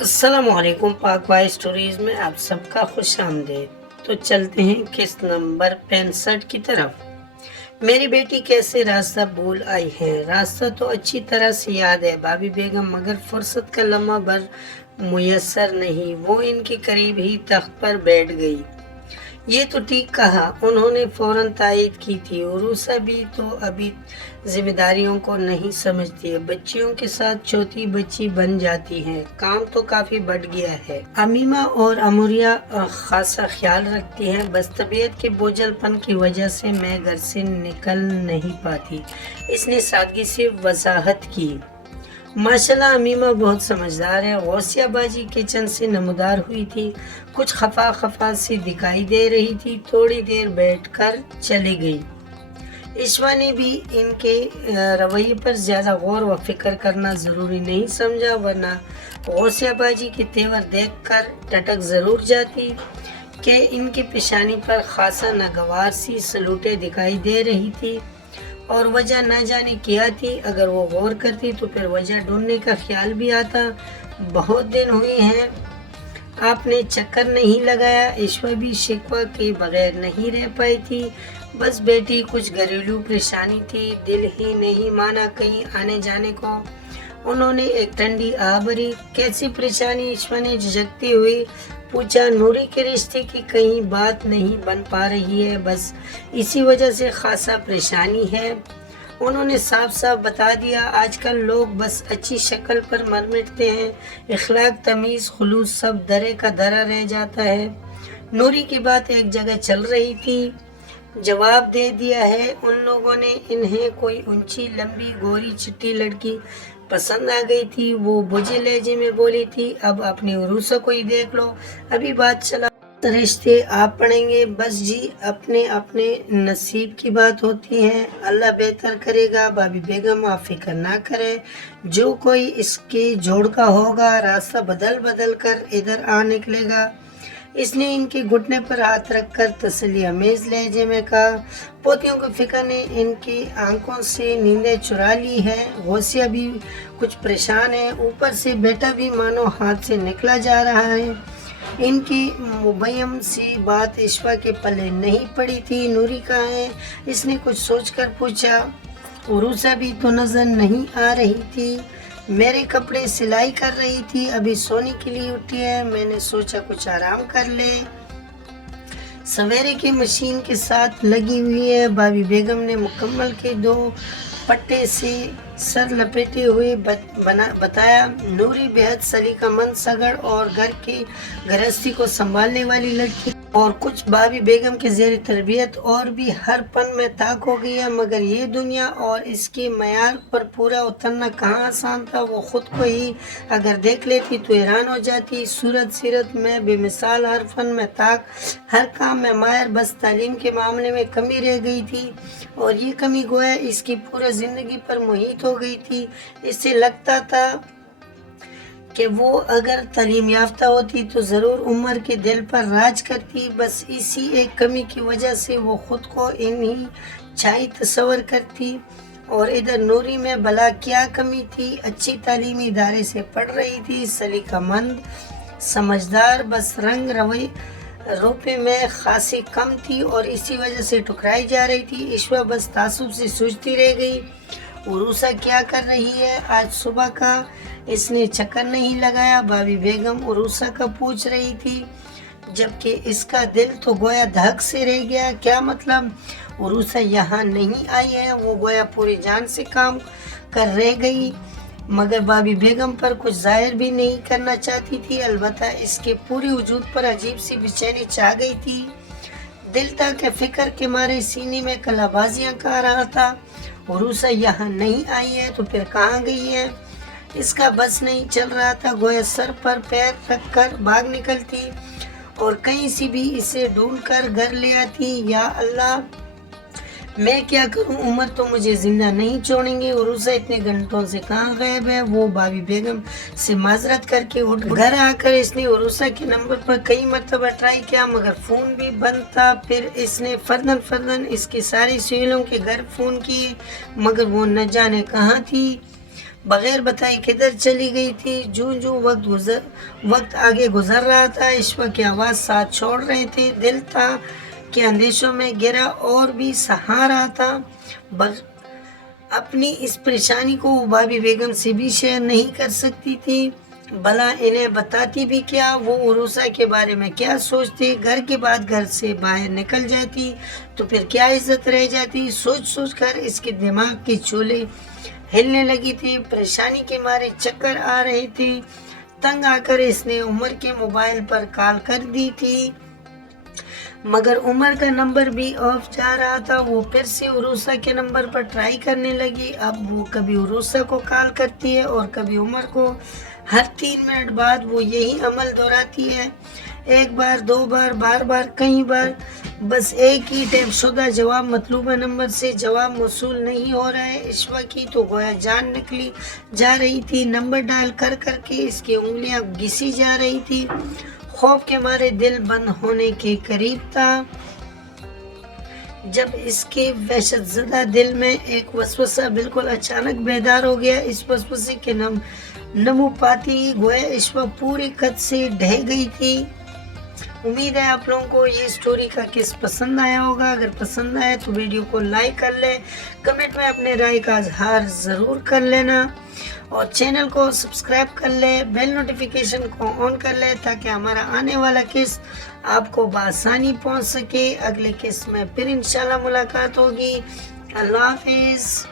السلام علیکم، پاک وائی اسٹوریز میں آپ سب کا خوش آمدید۔ تو چلتے ہیں قسط نمبر 65 کی طرف۔ میری بیٹی کیسے راستہ بھول آئی ہے؟ راستہ تو اچھی طرح سے یاد ہے بھابی بیگم، مگر فرصت کا لمحہ بھر میسر نہیں۔ وہ ان کے قریب ہی تخت پر بیٹھ گئی۔ یہ تو ٹھیک کہا، انہوں نے فوراً تائید کی تھی۔ عروسہ بھی تو ابھی ذمہ داریوں کو نہیں سمجھتی ہے، بچیوں کے ساتھ چوتھی بچی بن جاتی ہے۔ کام تو کافی بڑھ گیا ہے۔ امیمہ اور اموریہ خاصا خیال رکھتی ہیں، بس طبیعت کے بوجھل پن کی وجہ سے میں گھر سے نکل نہیں پاتی، اس نے سادگی سے وضاحت کی۔ ماشاءاللہ امیمہ بہت سمجھدار ہے۔ غوثیہ باجی کچن سے نمودار ہوئی تھی، کچھ خفا خفا سی دکھائی دے رہی تھی، تھوڑی دیر بیٹھ کر چلی گئی۔ عشوہ نے بھی ان کے رویے پر زیادہ غور و فکر کرنا ضروری نہیں سمجھا، ورنہ غوثیہ باجی کے تیور دیکھ کر ٹٹک ضرور جاتی کہ ان کی پیشانی پر خاصا ناگوار سی سلوٹیں دکھائی دے رہی تھی، اور وجہ نہ جانے کیا تھی۔ اگر وہ غور کرتی تو پھر وجہ ڈھونڈنے کا خیال بھی آتا۔ بہت دن ہوئے ہیں آپ نے چکر نہیں لگایا۔ عشوہ بھی شکوہ کے بغیر نہیں رہ پائی تھی، بس بیٹی کچھ گھریلو پریشانی تھی، دل ہی نہیں مانا کہیں آنے جانے کو۔ انہوں نے ایک ٹھنڈی آہ بھری۔ کیسی پریشانی؟ عشوہ نے جھجکتی ہوئی پوچھا۔ نوری کے رشتے کی کہیں بات نہیں بن پا رہی ہے، بس اسی وجہ سے خاصا پریشانی ہے۔ انہوں نے صاف صاف بتا دیا، آج کل لوگ بس اچھی شکل پر مر مٹتے ہیں، اخلاق تمیز خلوص سب درے کا درا رہ جاتا ہے۔ نوری کی بات ایک جگہ چل رہی تھی، جواب دے دیا ہے ان لوگوں نے۔ انہیں کوئی اونچی لمبی گوری چٹی لڑکی پسند آ گئی تھی، وہ بجھے لہجے میں بولی تھی، اب اپنی عروسہ کو ہی دیکھ لو، ابھی بات چلا رشتے آپ پڑیں گے۔ بس جی، اپنے اپنے نصیب کی بات ہوتی ہے، اللہ بہتر کرے گا۔ بھابی بیگم آپ فکر نہ کریں، جو کوئی اس کے جوڑ کا ہوگا راستہ بدل بدل کر ادھر آ نکلے گا۔ اس نے ان کے گھٹنے پر ہاتھ رکھ کر تسلی آمیز لہجے میں کہا۔ پوتیوں کی فکر نے ان کی آنکھوں سے نیندیں چرا لی ہے۔ غوثیہ بھی کچھ پریشان ہے، اوپر سے بیٹا بھی مانو ہاتھ سے نکلا جا رہا ہے۔ ان کی مبہم سی بات عشوہ کے پلے نہیں پڑی تھی۔ نوری کہاں ہے؟ اس نے کچھ سوچ کر پوچھا۔ عروسہ بھی تو نظر نہیں آ رہی تھی، میرے کپڑے سلائی کر رہی تھی، ابھی سونے کے لیے اٹھی ہے، میں نے سوچا کچھ آرام کر لے، سویرے کی مشین کے ساتھ لگی ہوئی ہے۔ بھابی بیگم نے مکمل کے دو پٹے سے سر لپیٹے ہوئے بتایا۔ نوری بہت سلیقہ مند، سگڑ اور گھر کی گرہستی کو سنبھالنے والی لڑکی، اور کچھ بھابی بیگم کے زیر تربیت اور بھی ہر پن میں طاق ہو گئی ہے، مگر یہ دنیا اور اس کے معیار پر پورا اترنا کہاں آسان تھا۔ وہ خود کو ہی اگر دیکھ لیتی تو حیران ہو جاتی۔ صورت سیرت میں بے مثال، ہر فن میں طاق، ہر کام میں ماہر، بس تعلیم کے معاملے میں کمی رہ گئی تھی، اور یہ کمی گویا اس کی پورا زندگی پر محیط ہو گئی تھی۔ اس سے لگتا تھا کہ وہ اگر تعلیم یافتہ ہوتی تو ضرور عمر کے دل پر راج کرتی، بس اسی ایک کمی کی وجہ سے وہ خود کو انہی چھائی تصور کرتی۔ اور ادھر نوری میں بھلا کیا کمی تھی؟ اچھی تعلیمی ادارے سے پڑھ رہی تھی، سلیقہ مند، سمجھدار، بس رنگ روپے میں خاصی کم تھی اور اسی وجہ سے ٹھکرائی جا رہی تھی۔ عشوہ بس تعصب سے سوچتی رہ گئی، عروسہ کیا کر رہی ہے آج صبح کا؟ اس نے چکر نہیں لگایا۔ بھابی بیگم عروسہ کا پوچھ رہی تھی، جبکہ اس کا دل تو گویا دھک سے رہ گیا۔ کیا مطلب؟ عروسہ یہاں نہیں آئی ہے؟ وہ گویا پوری جان سے کام کر رہ گئی، مگر بھابی بیگم پر کچھ ظاہر بھی نہیں کرنا چاہتی تھی، البتہ اس کے پورے وجود پر عجیب سی بے-چینی چھا گئی تھی۔ دل تھا کہ فکر کے مارے سینے میں کلا بازیاں کھا رہا تھا۔ عروسہ یہاں نہیں آئی ہے تو پھر کہاں گئی ہے؟ اس کا بس نہیں چل رہا تھا، گویا سر پر پیر رکھ کر بھاگ نکلتی اور کہیں سے بھی اسے ڈھونڈ کر گھر لے آتی۔ یا اللہ، میں کیا کروں؟ عمر تو مجھے زندہ نہیں چھوڑیں گے، عروسہ اتنے گھنٹوں سے کہاں غائب ہے؟ وہ بھابی بیگم سے معذرت کر کے اٹھ گھر آ کر اس نے عروسہ کے نمبر پر کئی مرتبہ ٹرائی کیا، مگر فون بھی بند تھا۔ پھر اس نے فرداً اس کے سارے سہیلوں کے گھر فون کیے، مگر وہ نہ جانے کہاں تھی۔ بغیر بتائے کدھر چلی گئی تھی. جو وقت آگے گزر رہا تھا اشوا کی آواز ساتھ چھوڑ رہے تھے. دل تھا کہ اندیشوں میں گرا اور بھی سہا رہا تھا. اپنی اس پریشانی کو وہ بھابھی بیگم سے بھی شیئر نہیں کر سکتی تھی. بھلا انہیں بتاتی بھی کیا؟ وہ عروسہ کے بارے میں کیا سوچتے؟ گھر کے بعد گھر سے باہر نکل جاتی تو پھر کیا عزت رہ جاتی؟ سوچ کر اس کے دماغ کی چولے ہلنے لگی تھی. پریشانی کے مارے چکر آ رہے تھے. تنگ آ کر اس نے عمر کے موبائل پر کال کر دی تھی مگر عمر کا نمبر بھی آف جا رہا تھا. وہ پھر سے عروسہ کے نمبر پر ٹرائی کرنے لگی. اب وہ کبھی عروسہ کو کال کرتی ہے اور کبھی عمر کو. ہر 3 منٹ بعد وہ یہی عمل دہراتی ہے. ایک بار، 2 بار، بار کئی بار. بس ایک ہی ٹیپ شدہ جواب. مطلوبہ نمبر سے جواب موصول نہیں ہو رہا ہے. اشوا کی تو گویا جان نکلی جا رہی تھی. نمبر ڈائل کر کے اس کی انگلیاں گھسی جا رہی تھی. خوف کے مارے دل بند ہونے کے قریب تھا جب اس کے وحشت زدہ دل میں ایک وسوسہ بالکل اچانک بیدار ہو گیا. اس وسوسے کے نمو پاتی ہی گویا اشوا پوری قد سے ڈھہ گئی تھی. امید ہے آپ لوگوں کو یہ سٹوری کا قصہ پسند آیا ہوگا. اگر پسند آیا تو ویڈیو کو لائک کر لیں. کمنٹ میں اپنے رائے کا اظہار ضرور کر لینا اور چینل کو سبسکرائب کر لیں. بیل نوٹیفیکیشن کو آن کر لیں تاکہ ہمارا آنے والا قصہ آپ کو بآسانی پہنچ سکے. اگلے قصہ میں پھر انشاءاللہ ملاقات ہوگی. اللہ حافظ.